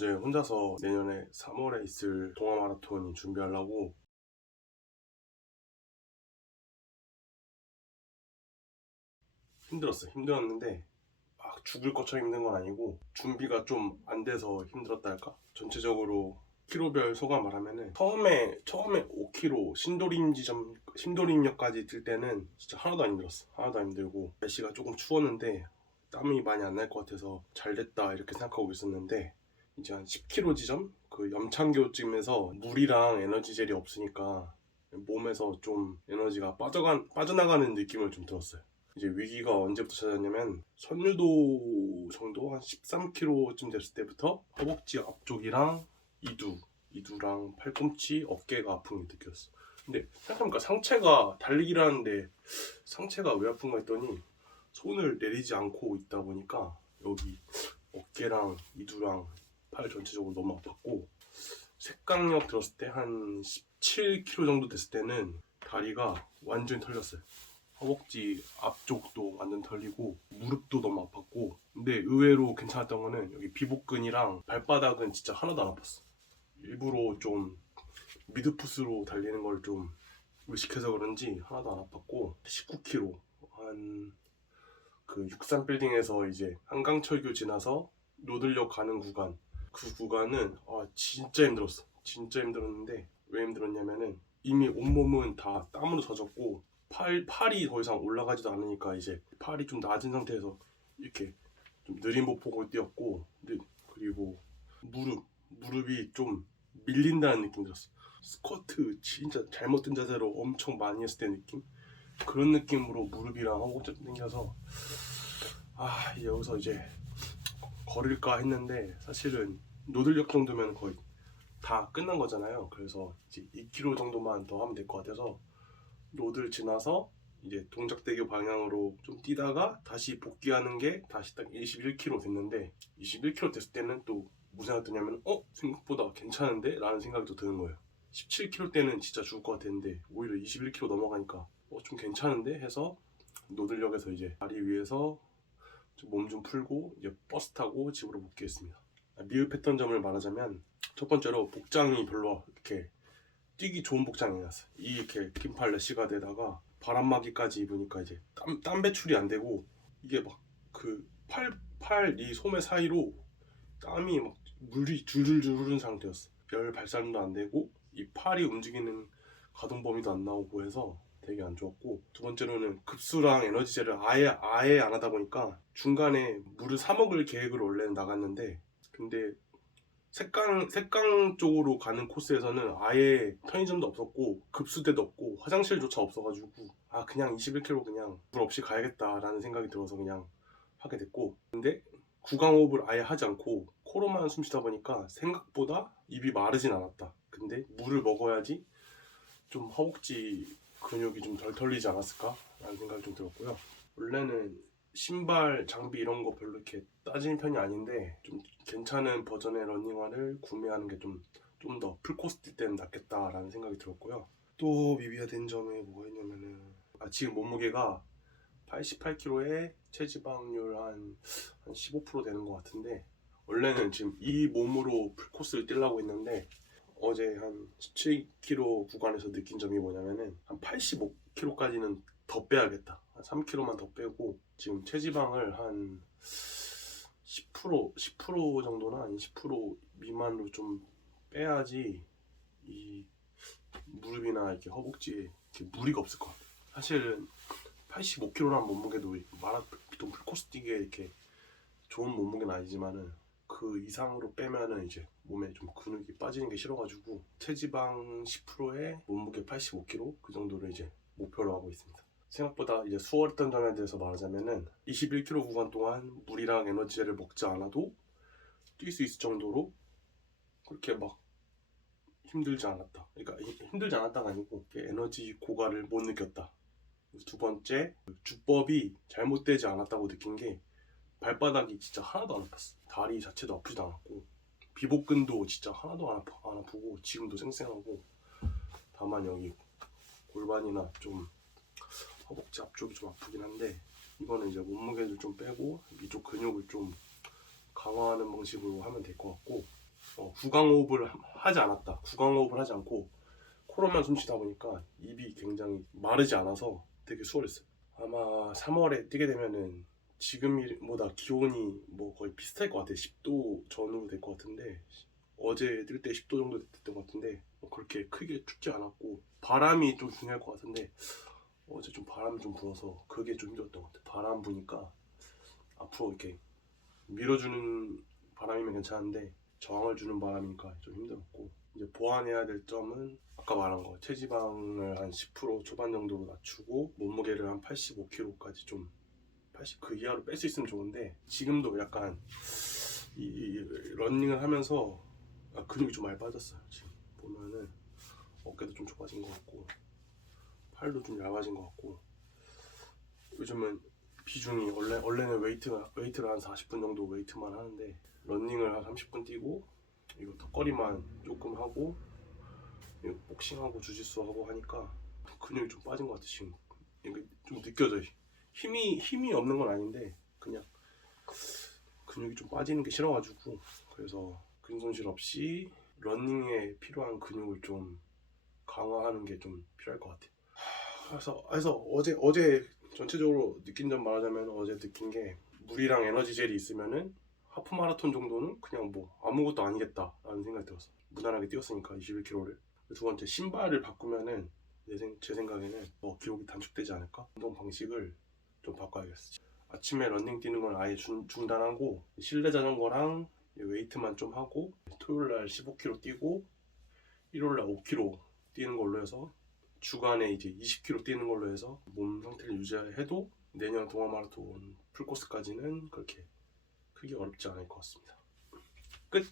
어제 혼자서 내년에 3월에 있을 동아 마라톤 준비하려고 힘들었는데 막 죽을 것처럼 힘든 건 아니고 준비가 좀 안 돼서 힘들었다 할까? 전체적으로 키로별 소감 말하면은 처음에 5km 신도림역까지 뛸 때는 진짜 하나도 안 힘들었어. 하나도 안 힘들고 날씨가 조금 추웠는데 땀이 많이 안 날 것 같아서 잘 됐다 이렇게 생각하고 있었는데, 이제 한 10km 지점 그 염창교쯤에서 물이랑 에너지 젤이 없으니까 몸에서 좀 에너지가 빠져나가는 느낌을 좀 들었어요. 이제 위기가 언제부터 찾았냐면 선유도 정도 한 13km쯤 됐을 때부터 허벅지 앞쪽이랑 이두랑 팔꿈치, 어깨가 아픈 게 느꼈어. 근데 생각해보니까 상체가 달리기를 하는데 상체가 왜 아픈가 했더니 손을 내리지 않고 있다 보니까 여기 어깨랑 이두랑 팔 전체적으로 너무 아팠고, 색강력 들었을 때 한 17kg 정도 됐을 때는 다리가 완전히 털렸어요. 허벅지 앞쪽도 완전 털리고 무릎도 너무 아팠고, 근데 의외로 괜찮았던 거는 여기 비복근이랑 발바닥은 진짜 하나도 안 아팠어. 일부러 좀 미드풋으로 달리는 걸 좀 의식해서 그런지 하나도 안 아팠고, 19km 한 그 63빌딩에서 이제 한강철교 지나서 노들역 가는 구간, 그 구간은 진짜 힘들었어. 진짜 힘들었는데 왜 힘들었냐면은 이미 온몸은 다 땀으로 젖었고 팔이 더 이상 올라가지도 않으니까 이제 팔이 좀 낮은 상태에서 이렇게 좀 느린 보폭을 뛰었고, 그리고 무릎이 좀 밀린다는 느낌 들었어. 스쿼트 진짜 잘못된 자세로 엄청 많이 했을 때 느낌? 그런 느낌으로 무릎이랑 허벅지 당겨서 여기서 이제 걸을까 했는데, 사실은 노들역 정도면 거의 다 끝난 거잖아요. 그래서 이제 2km 정도만 더 하면 될 것 같아서 노들 지나서 이제 동작대교 방향으로 좀 뛰다가 다시 복귀하는 게 다시 딱 21km 됐는데, 21km 됐을 때는 또 무슨 생각이 드냐면 생각보다 괜찮은데? 라는 생각이 또 드는 거예요. 17km 때는 진짜 죽을 것 같았는데 오히려 21km 넘어가니까 좀 괜찮은데? 해서 노들역에서 이제 다리 위에서 몸 좀 풀고 이제 버스 타고 집으로 복귀했습니다. 미흡했던 점을 말하자면, 첫 번째로 복장이 별로 이렇게 뛰기 좋은 복장이 아니었어요. 이렇게 긴팔 래시가드에다가 바람막이까지 입으니까 이제 땀 배출이 안 되고, 이게 막 그 팔 이 소매 사이로 땀이 막 물이 줄줄줄 흐르는 상태였어. 별 발산도 안 되고 이 팔이 움직이는 가동 범위도 안 나오고 해서 되게 안 좋았고, 두 번째로는 급수랑 에너지제를 아예 안 하다 보니까 중간에 물을 사 먹을 계획으로 원래는 나갔는데, 근데 색강 쪽으로 가는 코스에서는 아예 편의점도 없었고 급수대도 없고 화장실조차 없어가지고 그냥 21km 그냥 물 없이 가야겠다라는 생각이 들어서 그냥 하게 됐고, 근데 구강호흡을 아예 하지 않고 코로만 숨 쉬다 보니까 생각보다 입이 마르진 않았다. 근데 물을 먹어야지 좀 허벅지 근육이 좀 덜 털리지 않았을까 라는 생각이 좀 들었고요. 원래는 신발, 장비 이런 거 별로 이렇게 따지는 편이 아닌데 좀 괜찮은 버전의 러닝화를 구매하는 게 좀 더 풀코스 뛸 때는 낫겠다라는 생각이 들었고요. 또 미비가 된 점이 뭐가 있냐면은 지금 몸무게가 88kg에 체지방률 한 15% 되는 것 같은데, 원래는 지금 이 몸으로 풀코스를 뛰려고 했는데 어제 한 17km 구간에서 느낀 점이 뭐냐면은 한 85kg까지는 더 빼야겠다. 한 3kg만 더 빼고 지금 체지방을 한 10% 정도나 아니 10% 미만으로 좀 빼야지 이 무릎이나 이렇게 허벅지에 이렇게 무리가 없을 것 같아. 사실은 85kg란 몸무게도 마라톤 풀코스 뛰기에 이렇게 좋은 몸무게는 아니지만은 그 이상으로 빼면은 이제 몸에 좀 근육이 빠지는 게 싫어가지고 체지방 10%에 몸무게 85kg 그 정도를 이제 목표로 하고 있습니다. 생각보다 이제 수월했던 점에 대해서 말하자면은 21km 구간 동안 물이랑 에너지를 먹지 않아도 뛸 수 있을 정도로 그렇게 막 힘들지 않았다. 그러니까 힘들지 않았다가 아니고 에너지 고갈을 못 느꼈다. 두 번째, 주법이 잘못되지 않았다고 느낀 게 발바닥이 진짜 하나도 안 아팠어. 다리 자체도 아프지도 않았고 비복근도 진짜 하나도 안 아프고 지금도 쌩쌩하고, 다만 여기 골반이나 좀 허벅지 앞쪽이 좀 아프긴 한데 이거는 이제 몸무게를 좀 빼고 이쪽 근육을 좀 강화하는 방식으로 하면 될 것 같고, 구강호흡을 하지 않았다. 구강호흡을 하지 않고 코로만 숨쉬다 보니까 입이 굉장히 마르지 않아서 되게 수월했어요. 아마 3월에 뛰게 되면은 지금보다 기온이 뭐 거의 비슷할 것 같아요. 10도 전후로 될 것 같은데 어제 뛸 때 10도 정도 됐던 것 같은데 뭐 그렇게 크게 춥지 않았고 바람이 좀 중요할 것 같은데 어제 좀 바람이 좀 불어서 그게 좀 힘들었던 것 같아요. 바람 부니까 앞으로 이렇게 밀어주는 바람이면 괜찮은데 저항을 주는 바람이니까 좀 힘들었고 이제 보완해야 될 점은 아까 말한 거 체지방을 한 10% 초반 정도로 낮추고 몸무게를 한 85kg까지 좀 80 그 이하로 뺄 수 있으면 좋은데 지금도 약간 이 러닝을 하면서 근육이 좀 많이 빠졌어요. 지금 보면은 어깨도 좀 좁아진 것 같고 팔도 좀 얇아진 것 같고 요즘은 비중이 원래는 웨이트를 한 40분 정도 웨이트만 하는데 러닝을 한 30분 뛰고 이거 턱걸이만 조금 하고 이거 복싱하고 주짓수 하고 하니까 근육이 좀 빠진 것 같아. 지금 이게 좀 느껴져요. 힘이 없는 건 아닌데 그냥 근육이 좀 빠지는 게 싫어가지고 그래서 근육 손실 없이 러닝에 필요한 근육을 좀 강화하는 게 좀 필요할 것 같아. 그래서 어제 전체적으로 느낀 점 말하자면 어제 느낀 게 물이랑 에너지 젤이 있으면은 하프 마라톤 정도는 그냥 뭐 아무것도 아니겠다라는 생각이 들었어. 무난하게 뛰었으니까 21km를. 두 번째 신발을 바꾸면은 제 생각에는 기록이 단축되지 않을까? 운동 방식을 좀 바꿔야겠어. 아침에 러닝 뛰는 건 아예 중단하고 실내 자전거랑 웨이트만 좀 하고 토요일날 15km 뛰고 일요일날 5km 뛰는 걸로 해서 주간에 이제 20km 뛰는 걸로 해서 몸 상태를 유지해도 내년 동아 마라톤 풀코스까지는 그렇게 크게 어렵지 않을 것 같습니다. 끝!